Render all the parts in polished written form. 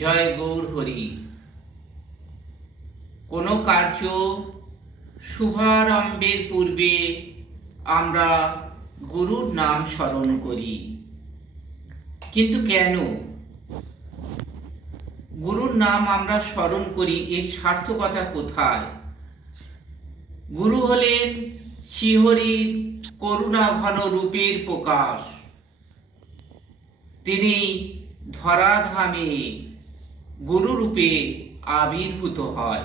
জয় গৌর হরি। কোনো কার্য শুভারম্ভের পূর্বে আমরা গুরুর নাম স্মরণ করি, কিন্তু কেন গুরুর নাম আমরা স্মরণ করি? এর সার্থকতা কোথায়? গুরু হলেন শ্রীহরির করুণা ঘন রূপের প্রকাশ। তিনি ধরাধামে গুরুরূপে আবির্ভূত হয়।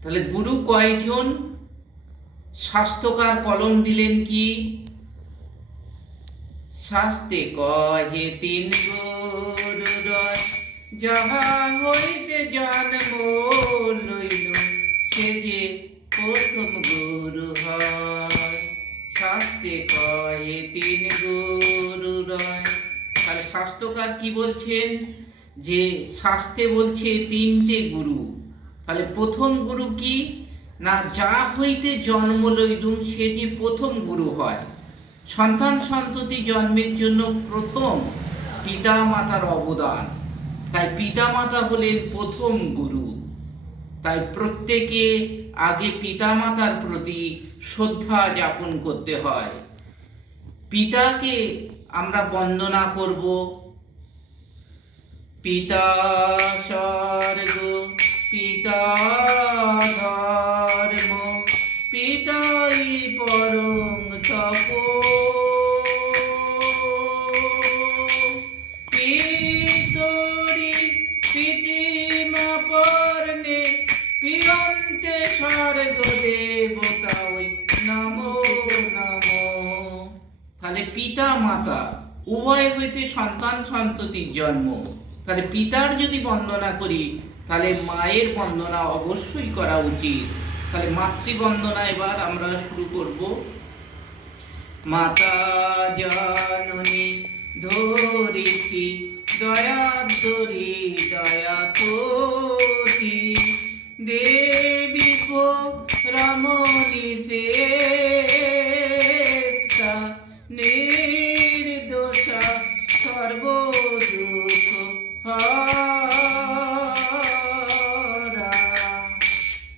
তাহলে গুরু কয়জন? শাস্ত্রকার কলম দিলেন কি? শাস্ত্রে কহে তিন গুরুর, যাহা হইতে জন্ম লইল সে যে প্রথম গুরু হয়। শাস্ত্রে কহে তিন গুরুর। তাহলে শাস্ত্রকার কি বলছেন? যে শাস্ত্রে বলছে তিনটে গুরু। তাহলে প্রথম গুরু কি না? যা হইতে জন্ম লইলুম সে যে প্রথম গুরু হয়। সন্তান সন্ততি জন্মের জন্য প্রথম পিতা মাতার অবদান। তাই পিতা মাতা হলেন প্রথম গুরু। তাই প্রত্যেকে আগে পিতা মাতার প্রতি শ্রদ্ধা যাপন করতে হয়। পিতাকে আমরা বন্দনা করব। পিতা স্বর্গ, পিতা ধর্ম, পিতাই পরম তপ। পিতরি পিতিমা পর্ণে পিয়ন্তে স্বর্গ দেবতা ওই নমো নমো। তাহলে পিতা মাতা উভয় হইতে সন্তান সন্ততির জন্ম। তাহলে পিতার যদি বন্দনা করি, তাহলে মায়ের বন্দনা অবশ্যই করা উচিত। তাহলে মাতৃবন্দনা এবার আমরা শুরু করব। মাতা জননী ধরিত্রী দয়াধরি দয়া কোটি, দেবী রমণী শ্রেষ্ঠা নির্দোষা সর্বদুঃখ হরা।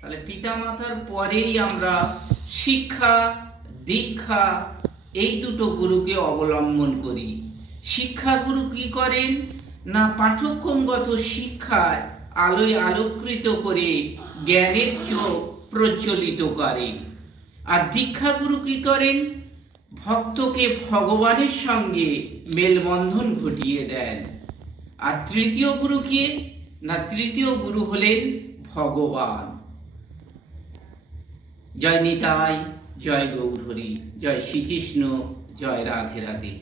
তাহলে পিতা মাতার পরেই আমরা শিক্ষা দীক্ষা এই দুটো গুরুকে অবলম্বন করি। শিক্ষা গুরু কি করেন না? পাঠ্যক্রমগত শিক্ষায় আলোয় আলোকৃত করে জ্ঞানের চোখ প্রজ্বলিত করে। আর দীক্ষা গুরু কি করেন? ভক্তকে ভগবানের সঙ্গে মেলবন্ধন ঘটিয়ে দেন। আর তৃতীয় গুরু কে না? তৃতীয় গুরু হলেন ভগবান। জয় নিতাই, জয় গৌর হরি, জয় শ্রীকৃষ্ণ, জয় রাধে রাধে।